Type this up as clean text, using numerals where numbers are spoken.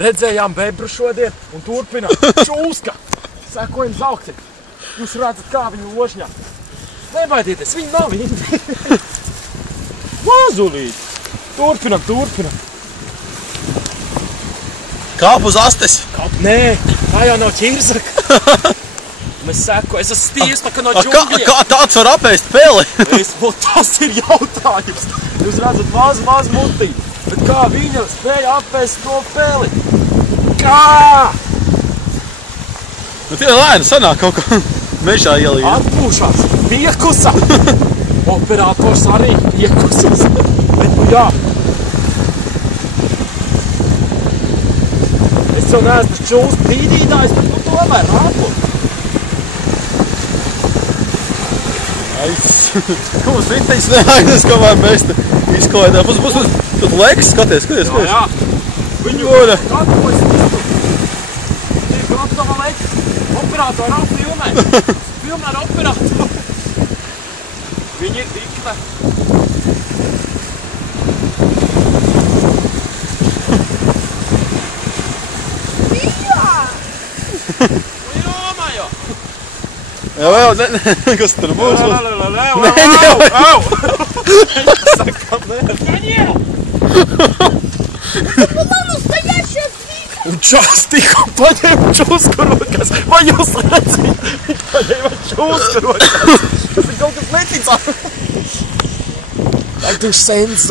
Redzējām bebru šodien un turpinām. Čūska! Sekojam zaukti. Jūs redzat, kā viņu ložņā. Nebaidieties, viņi nav viņi. Mazulīt. Turpinam. Kāp uz astes? Nē, tā jau nav ķirzaka. Mēs sekojam, es esmu stīvs tā kā no džungļiem. Kā tāds var apēst peli? Tas ir jautājums. Jūs redzat mazu mutīti. Bet kā viņa spēja apēst to peli? Kā? Nu tie lēni sanāk kaut kā mežā ielīja. Atpūšās, piekusa. Operators arī piekusas. Bet nu jā. Es jau neesmu čūsku dīdītājs, bet nu tomēr atpūš. Kā mums viteņas neaizies, kamēr mēs te izklaidām. Tur leks, skaties. Jā. Viņu gatavojas visu. Tiek gatava leks. Operatori nav filmē. Filmē ar operatoru. Viņi ir tikle. Jā, kas tur būs? Un čās tikko paņēma čūsku rokās. Vai jūs redzat? Viņš paņēma čūsku rokās. Tas ir kaut kas neticams. Vai tu sensu?